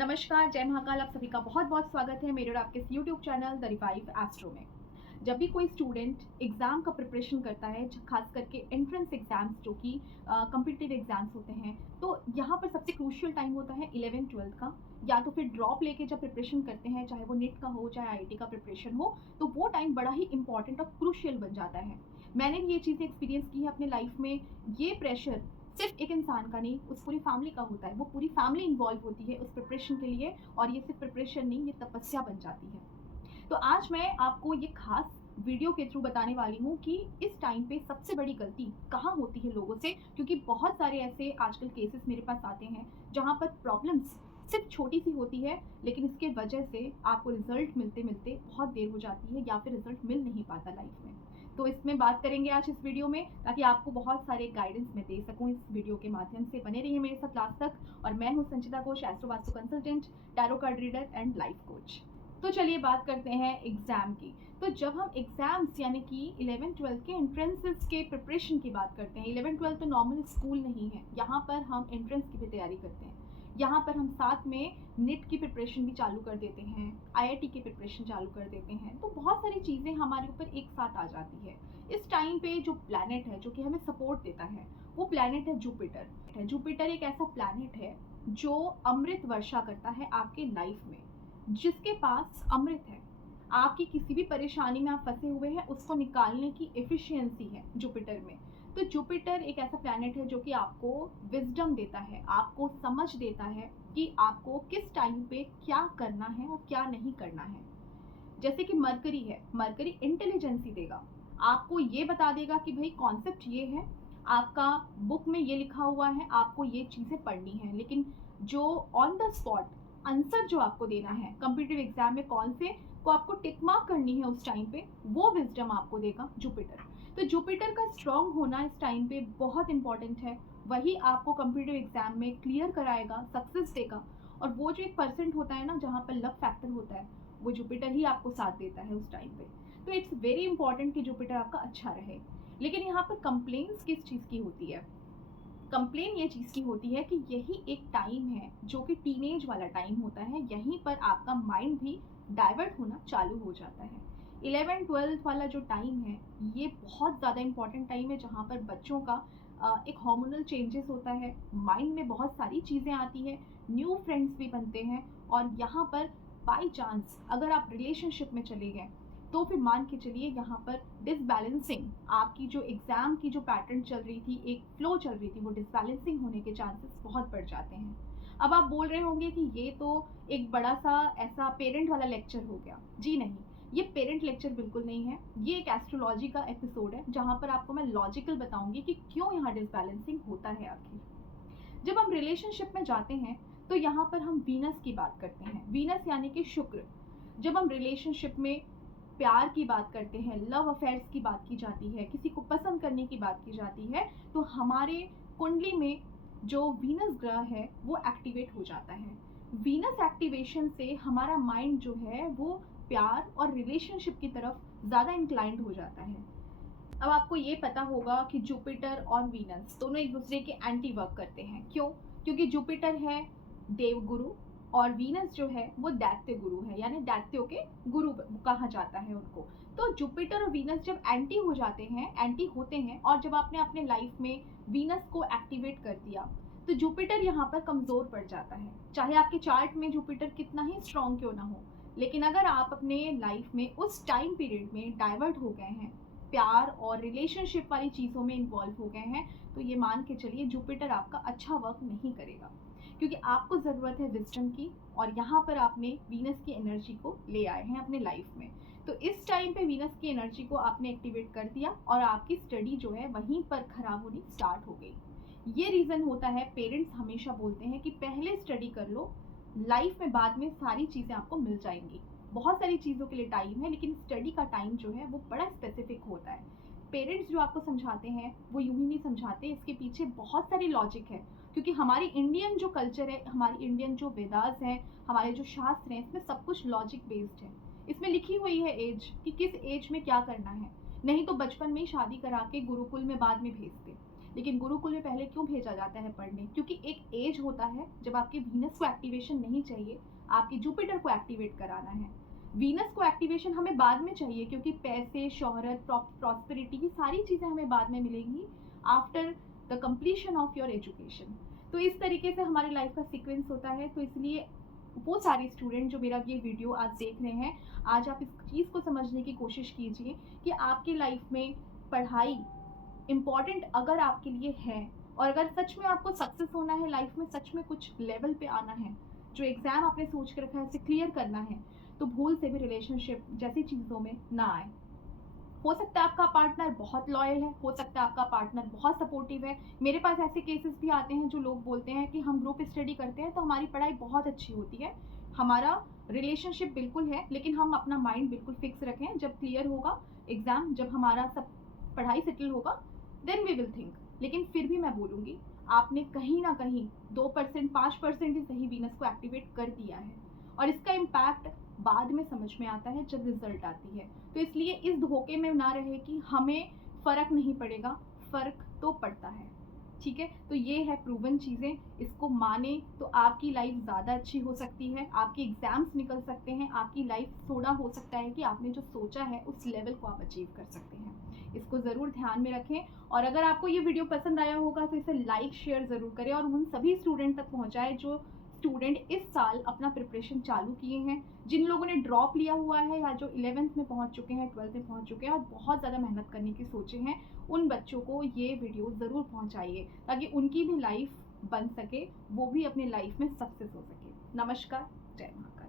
नमस्कार, जय महाकाल। आप सभी का बहुत बहुत स्वागत है मेरे और आपके इस YouTube channel the revive astro में। जब भी कोई स्टूडेंट एग्ज़ाम का प्रिपरेशन करता है, खास करके एंट्रेंस एग्ज़ाम्स जो कि कॉम्पिटिटिव एग्ज़ाम्स होते हैं, तो यहाँ पर सबसे क्रूशियल टाइम होता है 11th-12th का, या तो फिर ड्रॉप लेके जब प्रिपरेशन करते हैं, चाहे वो नीट का हो, चाहे आईआईटी का प्रिपरेशन हो, तो वो टाइम बड़ा ही इंपॉर्टेंट और क्रूशियल बन जाता है। मैंने भी ये चीज़ें एक्सपीरियंस की है अपने लाइफ में। ये प्रेशर सिर्फ एक इंसान का नहीं, उस पूरी फैमिली का होता है। वो पूरी फैमिली इन्वॉल्व होती है उस प्रिपरेशन के लिए, और ये सिर्फ प्रिपरेशन नहीं, ये तपस्या बन जाती है। तो आज मैं आपको ये खास वीडियो के थ्रू बताने वाली हूँ कि इस टाइम पे सबसे बड़ी गलती कहाँ होती है लोगों से, क्योंकि बहुत सारे ऐसे आजकल केसेस मेरे पास आते हैं जहाँ पर प्रॉब्लम्स सिर्फ छोटी सी होती है, लेकिन इसके वजह से आपको रिजल्ट मिलते मिलते बहुत देर हो जाती है, या फिर रिजल्ट मिल नहीं पाता लाइफ में। तो इसमें बात करेंगे आज इस वीडियो में, ताकि आपको बहुत सारे गाइडेंस मैं दे सकूं इस वीडियो के माध्यम से। बने रहिए मेरे साथ लास्ट तक। और मैं हूं Sanchita Ghosh, astro vastu consultant, tarot card reader and life coach. तो चलिए बात करते हैं एग्जाम की। तो जब हम एग्जाम्स यानी कि 11th-12th के एंट्रेंसेस के प्रिपरेशन की बात करते हैं, 11th-12th तो नॉर्मल स्कूल नहीं है, यहाँ पर हम एंट्रेंस की भी तैयारी करते हैं। यहाँ पर हम साथ में नीट की प्रिपरेशन भी चालू कर देते हैं, आईआईटी की प्रिपरेशन चालू कर देते हैं। तो बहुत सारी चीज़ें हमारे ऊपर एक साथ आ जाती है। इस टाइम पे जो प्लैनेट है जो कि हमें सपोर्ट देता है, वो प्लैनेट है जुपिटर। जुपिटर एक ऐसा प्लैनेट है जो अमृत वर्षा करता है आपके लाइफ में। जिसके पास अमृत है, आपकी किसी भी परेशानी में आप फंसे हुए हैं, उसको निकालने की एफिशिएंसी है जुपिटर में। तो जुपिटर एक ऐसा प्लैनेट है जो कि आपको विजडम देता है, आपको समझ देता है कि आपको किस टाइम पे क्या करना है और क्या नहीं करना है। जैसे कि मरकरी है, मरकरी इंटेलिजेंसी देगा, आपको ये बता देगा कि भाई कॉन्सेप्ट ये है, आपका बुक में ये लिखा हुआ है, आपको ये चीज़ें पढ़नी है। लेकिन जो ऑन द स्पॉट आंसर जो आपको देना है कॉम्पिटिटिव एग्जाम में, कौन से को आपको टिक मार्क करनी है उस टाइम पे, वो विजडम आपको देगा जुपिटर। तो जुपिटर का स्ट्रांग होना इस टाइम पे बहुत इंपॉर्टेंट है। वही आपको कॉम्पिटिटिव एग्जाम में क्लियर कराएगा, सक्सेस देगा। और वो जो 1% होता है ना, जहाँ पर लक फैक्टर होता है, वो जुपिटर ही आपको साथ देता है उस टाइम पे। तो इट्स वेरी इंपॉर्टेंट कि जुपिटर आपका अच्छा रहे। लेकिन यहाँ पर कंप्लेन्स किस चीज़ की होती है? कंप्लेन ये चीज़ की होती है कि यही एक टाइम है जो कि टीनेज वाला टाइम होता है, यहीं पर आपका माइंड भी डाइवर्ट होना चालू हो जाता है। 11th-12th वाला जो टाइम है, ये बहुत ज़्यादा इंपॉर्टेंट टाइम है, जहाँ पर बच्चों का एक हार्मोनल चेंजेस होता है, माइंड में बहुत सारी चीज़ें आती हैं, न्यू फ्रेंड्स भी बनते हैं। और यहाँ पर बाई चांस अगर आप रिलेशनशिप में चले गए, तो फिर मान के चलिए यहाँ पर डिसबैलेंसिंग, आपकी जो एग्ज़ाम की जो पैटर्न चल रही थी, एक फ्लो चल रही थी, वो डिसबैलेंसिंग होने के चांसेस बहुत बढ़ जाते हैं। अब आप बोल रहे होंगे कि ये तो एक बड़ा सा ऐसा पेरेंट वाला लेक्चर हो गया। जी नहीं, ये पेरेंट लेक्चर बिल्कुल नहीं है, ये एक एस्ट्रोलॉजी का एपिसोड है, जहाँ पर आपको मैं लॉजिकल बताऊंगी कि क्यों यहाँ डिसबैलेंसिंग होता है आखिर। जब हम रिलेशनशिप में जाते हैं, तो यहाँ पर हम वीनस की बात करते हैं, वीनस यानी कि शुक्र। जब हम रिलेशनशिप में प्यार की बात करते हैं, लव अफेयर्स की बात की जाती है, किसी को पसंद करने की बात की जाती है, तो हमारे कुंडली में जो वीनस ग्रह है वो एक्टिवेट हो जाता है। वीनस एक्टिवेशन से हमारा माइंड जो है वो प्यार और रिलेशनशिप की तरफ ज़्यादा इंक्लाइंड हो जाता है। अब आपको ये पता होगा कि जुपिटर और वीनस दोनों एक दूसरे के एंटी वर्क करते हैं। क्यों? क्योंकि जुपिटर है देवगुरु, और वीनस जो है वो दैत्य गुरु है, यानी दैत्यों के गुरु कहा जाता है उनको। तो जुपिटर और वीनस जब एंटी हो जाते हैं, एंटी होते हैं, और जब आपने अपने लाइफ में वीनस को एक्टिवेट कर दिया, तो जुपिटर यहाँ पर कमज़ोर पड़ जाता है। चाहे आपके चार्ट में जुपिटर कितना ही स्ट्रांग क्यों ना हो, लेकिन अगर आप अपने लाइफ में उस टाइम पीरियड में डाइवर्ट हो गए हैं, प्यार और रिलेशनशिप वाली चीज़ों में इन्वॉल्व हो गए हैं, तो ये मान के चलिए जुपिटर आपका अच्छा वर्क नहीं करेगा, क्योंकि आपको ज़रूरत है विजडम की, और यहाँ पर आपने वीनस की एनर्जी को ले आए हैं अपने लाइफ में। तो इस टाइम पे वीनस की एनर्जी को आपने एक्टिवेट कर दिया, और आपकी स्टडी जो है वहीं पर खराब होनी स्टार्ट हो गई। ये रीज़न होता है, पेरेंट्स हमेशा बोलते हैं कि पहले स्टडी कर लो, लाइफ में बाद में सारी चीज़ें आपको मिल जाएंगी। बहुत सारी चीज़ों के लिए टाइम है, लेकिन स्टडी का टाइम जो है वो बड़ा स्पेसिफिक होता है। पेरेंट्स जो आपको समझाते हैं वो यूं ही नहीं समझाते, इसके पीछे बहुत सारी लॉजिक है। क्योंकि हमारी इंडियन जो कल्चर है, हमारी इंडियन जो वेदास हैं, हमारे जो शास्त्र हैं, इसमें सब कुछ लॉजिक बेस्ड है। इसमें लिखी हुई है एज, कि किस एज में क्या करना है। नहीं तो बचपन में ही शादी करा के गुरुकुल में बाद में भेजते। लेकिन गुरुकुल में पहले क्यों भेजा जाता है पढ़ने? क्योंकि एक एज होता है जब आपके वीनस को एक्टिवेशन नहीं चाहिए, आपके जुपिटर को एक्टिवेट कराना है। वीनस को एक्टिवेशन हमें बाद में चाहिए क्योंकि पैसे, शोहरत, प्रॉस्पेरिटी, ये सारी चीज़ें हमें बाद में मिलेंगी after the completion of your education. तो इस तरीके से हमारी लाइफ का सीक्वेंस होता है। तो इसलिए वो सारे स्टूडेंट जो मेरा ये वीडियो आज देख रहे हैं, आज आप इस चीज़ को समझने की कोशिश कीजिए कि आपकी लाइफ में पढ़ाई इम्पॉर्टेंट अगर आपके लिए है, और अगर सच में आपको सक्सेस होना है लाइफ में, सच में कुछ लेवल पे आना है, जो एग्ज़ाम आपने सोच के रखा है उसे क्लियर करना है, तो भूल से भी रिलेशनशिप जैसी चीज़ों में ना आए। हो सकता है आपका पार्टनर बहुत लॉयल है, हो सकता है आपका पार्टनर बहुत सपोर्टिव है। मेरे पास ऐसे केसेस भी आते हैं जो लोग बोलते हैं कि हम ग्रुप स्टडी करते हैं तो हमारी पढ़ाई बहुत अच्छी होती है, हमारा रिलेशनशिप बिल्कुल है, लेकिन हम अपना माइंड बिल्कुल फिक्स रखें, जब क्लियर होगा एग्ज़ाम, जब हमारा सब पढ़ाई सेटल होगा, देन वी विल थिंक। लेकिन फिर भी मैं बोलूँगी, आपने कहीं ना कहीं 2% 5% ही सही वीनस को एक्टिवेट कर दिया है, और इसका इम्पैक्ट बाद में समझ में आता है जब रिजल्ट आती है। तो इसलिए इस धोखे में ना रहे कि हमें फ़र्क नहीं पड़ेगा, फ़र्क तो पड़ता है। ठीक है, तो ये है प्रूवन चीज़ें, इसको माने तो आपकी लाइफ ज़्यादा अच्छी हो सकती है, आपके एग्ज़ाम्स निकल सकते हैं, आपकी लाइफ थोड़ा हो सकता है कि आपने जो सोचा है उस लेवल को आप अचीव कर सकते हैं। इसको ज़रूर ध्यान में रखें, और अगर आपको ये वीडियो पसंद आया होगा तो इसे लाइक शेयर ज़रूर करें और उन सभी स्टूडेंट तक पहुँचाएँ जो स्टूडेंट इस साल अपना प्रिपरेशन चालू किए हैं, जिन लोगों ने ड्रॉप लिया हुआ है या जो 11th में पहुंच चुके हैं, 12th में पहुंच चुके हैं और बहुत ज़्यादा मेहनत करने की सोचे हैं, उन बच्चों को ये वीडियो ज़रूर पहुंचाइए ताकि उनकी भी लाइफ बन सके, वो भी अपनी लाइफ में सक्सेस हो सके। नमस्कार, जय महाकाल।